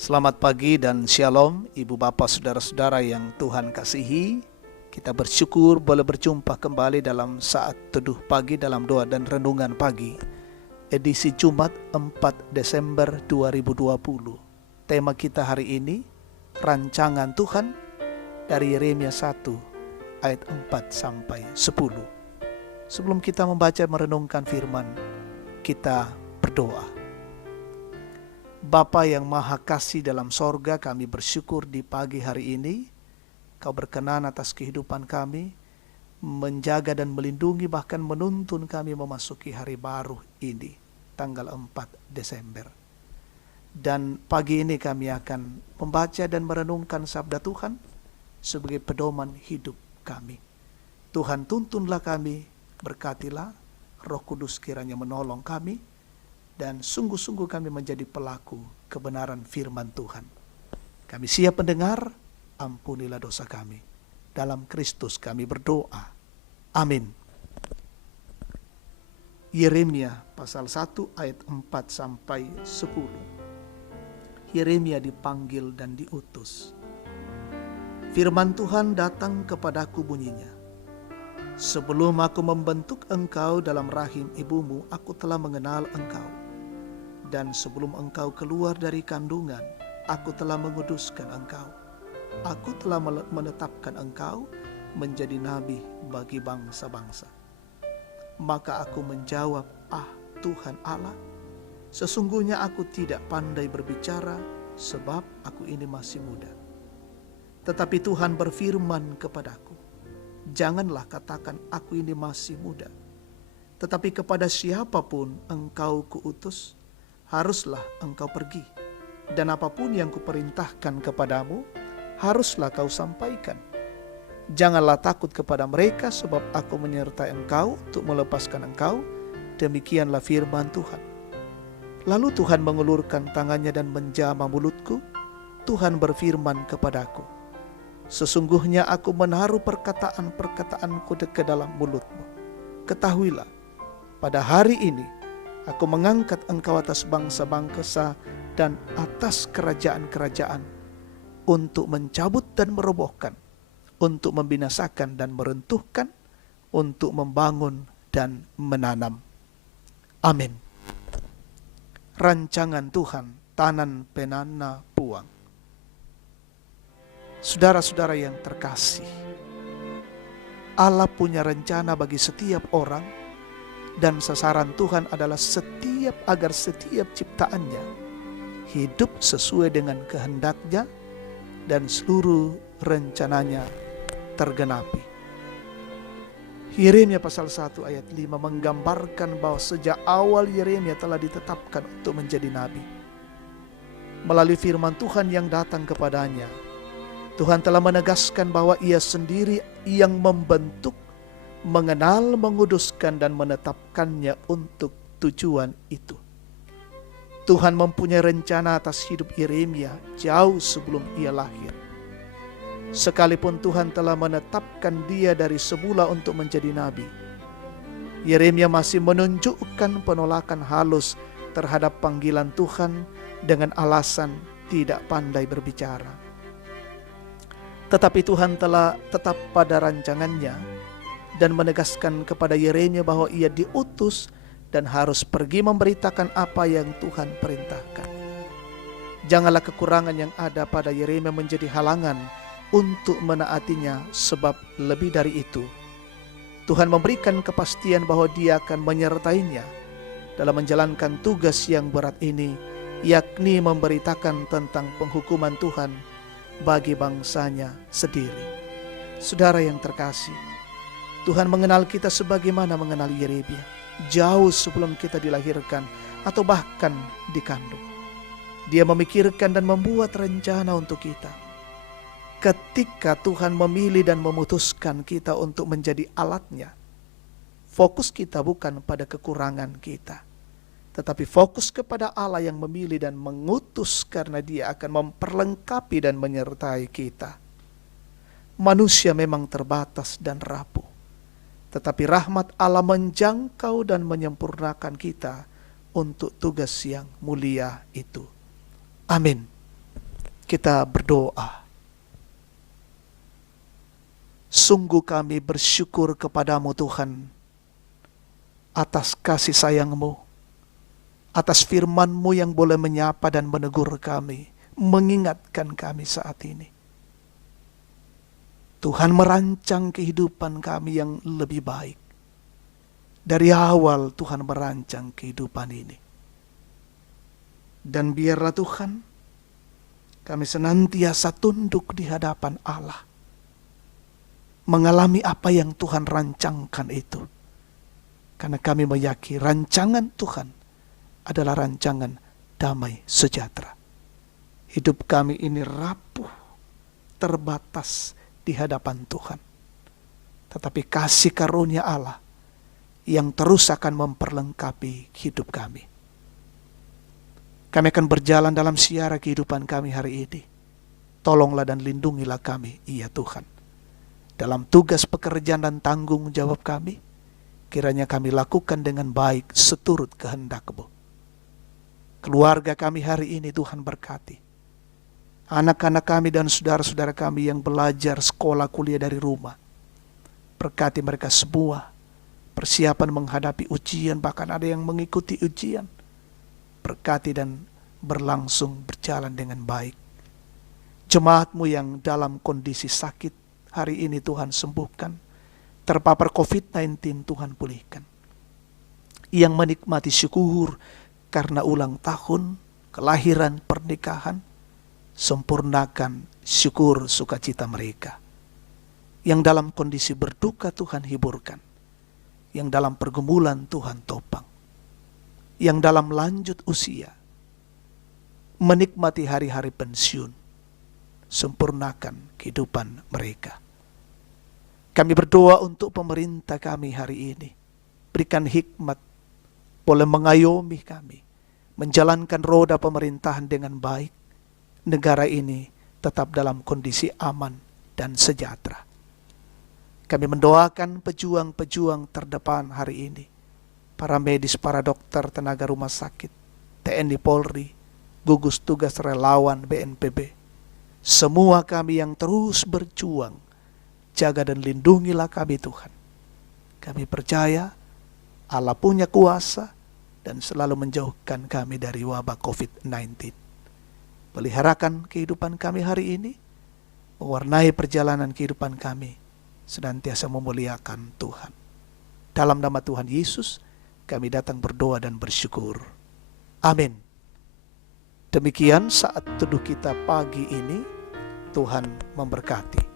Selamat pagi dan shalom Ibu Bapak Saudara-saudara yang Tuhan kasihi. Kita bersyukur boleh berjumpa kembali dalam saat teduh pagi dalam doa dan renungan pagi. Edisi Jumat 4 Desember 2020. Tema kita hari ini, rancangan Tuhan dari Yeremia 1 ayat 4 sampai 10. Sebelum kita membaca merenungkan firman, kita berdoa. Bapa yang Maha Kasih dalam sorga, kami bersyukur di pagi hari ini Kau berkenan atas kehidupan kami, menjaga dan melindungi bahkan menuntun kami memasuki hari baru ini, tanggal 4 Desember. Dan pagi ini kami akan membaca dan merenungkan sabda Tuhan sebagai pedoman hidup kami. Tuhan, tuntunlah kami, berkatilah, Roh Kudus kiranya menolong kami, dan sungguh-sungguh kami menjadi pelaku kebenaran firman Tuhan. Kami siap mendengar, ampunilah dosa kami. Dalam Kristus kami berdoa. Amin. Yeremia pasal 1 ayat 4 sampai 10. Yeremia dipanggil dan diutus. Firman Tuhan datang kepadaku bunyinya. Sebelum aku membentuk engkau dalam rahim ibumu, aku telah mengenal engkau. Dan sebelum engkau keluar dari kandungan, aku telah menguduskan engkau. Aku telah menetapkan engkau menjadi nabi bagi bangsa-bangsa. Maka aku menjawab, Tuhan Allah, sesungguhnya aku tidak pandai berbicara, sebab aku ini masih muda. Tetapi Tuhan berfirman kepadaku, janganlah katakan aku ini masih muda. Tetapi kepada siapapun engkau kuutus, haruslah engkau pergi, dan apapun yang kuperintahkan kepadamu, haruslah kau sampaikan. Janganlah takut kepada mereka, sebab aku menyertai engkau untuk melepaskan engkau. Demikianlah firman Tuhan. Lalu Tuhan mengulurkan tangannya dan menjamah mulutku. Tuhan berfirman kepadaku, sesungguhnya aku menaruh perkataan-perkataanku ke dalam mulutmu. Ketahuilah, pada hari ini aku mengangkat engkau atas bangsa-bangsa dan atas kerajaan-kerajaan, untuk mencabut dan merobohkan, untuk membinasakan dan meruntuhkan, untuk membangun dan menanam. Amin. Rancangan Tuhan, tanan penana puang. Saudara-saudara yang terkasih, Allah punya rencana bagi setiap orang, dan sasaran Tuhan adalah agar setiap ciptaannya hidup sesuai dengan kehendaknya dan seluruh rencananya tergenapi. Yeremia pasal 1 ayat 5 menggambarkan bahwa sejak awal Yeremia telah ditetapkan untuk menjadi nabi. Melalui firman Tuhan yang datang kepadanya, Tuhan telah menegaskan bahwa Ia sendiri yang membentuk, mengenal, menguduskan, dan menetapkannya untuk tujuan itu. Tuhan mempunyai rencana atas hidup Yeremia jauh sebelum ia lahir. Sekalipun Tuhan telah menetapkan dia dari semula untuk menjadi nabi, Yeremia masih menunjukkan penolakan halus terhadap panggilan Tuhan dengan alasan tidak pandai berbicara. Tetapi Tuhan telah tetap pada rancangannya dan menegaskan kepada Yeremia bahwa ia diutus dan harus pergi memberitakan apa yang Tuhan perintahkan. Janganlah kekurangan yang ada pada Yeremia menjadi halangan untuk menaatinya, sebab lebih dari itu, Tuhan memberikan kepastian bahwa Dia akan menyertainya dalam menjalankan tugas yang berat ini, yakni memberitakan tentang penghukuman Tuhan bagi bangsanya sendiri. Saudara yang terkasih, Tuhan mengenal kita sebagaimana mengenal Yeremia, jauh sebelum kita dilahirkan atau bahkan dikandung. Dia memikirkan dan membuat rencana untuk kita. Ketika Tuhan memilih dan memutuskan kita untuk menjadi alatnya, fokus kita bukan pada kekurangan kita, tetapi fokus kepada Allah yang memilih dan mengutus, karena Dia akan memperlengkapi dan menyertai kita. Manusia memang terbatas dan rapuh, tetapi rahmat Allah menjangkau dan menyempurnakan kita untuk tugas yang mulia itu. Amin. kita berdoa. Sungguh kami bersyukur kepadamu Tuhan, atas kasih sayang-Mu, atas firman-Mu yang boleh menyapa dan menegur kami, mengingatkan kami saat ini. Tuhan merancang kehidupan kami yang lebih baik. Dari awal Tuhan merancang kehidupan ini. Dan biarlah Tuhan, kami senantiasa tunduk di hadapan Allah, mengalami apa yang Tuhan rancangkan itu. Karena kami meyakini rancangan Tuhan adalah rancangan damai sejahtera. Hidup kami ini rapuh, terbatas di hadapan Tuhan. Tetapi kasih karunia Allah yang terus akan memperlengkapi hidup kami. Kami akan berjalan dalam siara kehidupan kami hari ini. Tolonglah dan lindungilah kami, ya Tuhan. Dalam tugas pekerjaan dan tanggung jawab kami, kiranya kami lakukan dengan baik seturut kehendak-Mu. Keluarga kami hari ini Tuhan berkati. Anak-anak kami dan saudara-saudara kami yang belajar sekolah kuliah dari rumah. Berkati mereka semua. Persiapan menghadapi ujian, bahkan ada yang mengikuti ujian. Berkati dan berlangsung berjalan dengan baik. Jemaat-Mu yang dalam kondisi sakit, hari ini Tuhan sembuhkan. Terpapar COVID-19 Tuhan pulihkan. Yang menikmati syukur karena ulang tahun, kelahiran, pernikahan, sempurnakan syukur sukacita mereka. Yang dalam kondisi berduka Tuhan hiburkan. Yang dalam pergumulan Tuhan topang. Yang dalam lanjut usia, menikmati hari-hari pensiun, sempurnakan kehidupan mereka. Kami berdoa untuk pemerintah kami hari ini. Berikan hikmat, boleh mengayomi kami, menjalankan roda pemerintahan dengan baik. Negara ini tetap dalam kondisi aman dan sejahtera. Kami mendoakan pejuang-pejuang terdepan hari ini. Para medis, para dokter, tenaga rumah sakit, TNI Polri, gugus tugas relawan BNPB. Semua kami yang terus berjuang, jaga dan lindungilah kami Tuhan. Kami percaya Allah punya kuasa dan selalu menjauhkan kami dari wabah COVID-19. Peliharakan kehidupan kami hari ini, mewarnai perjalanan kehidupan kami, senantiasa memuliakan Tuhan. Dalam nama Tuhan Yesus, kami datang berdoa dan bersyukur. Amin. Demikian saat teduh kita pagi ini, Tuhan memberkati.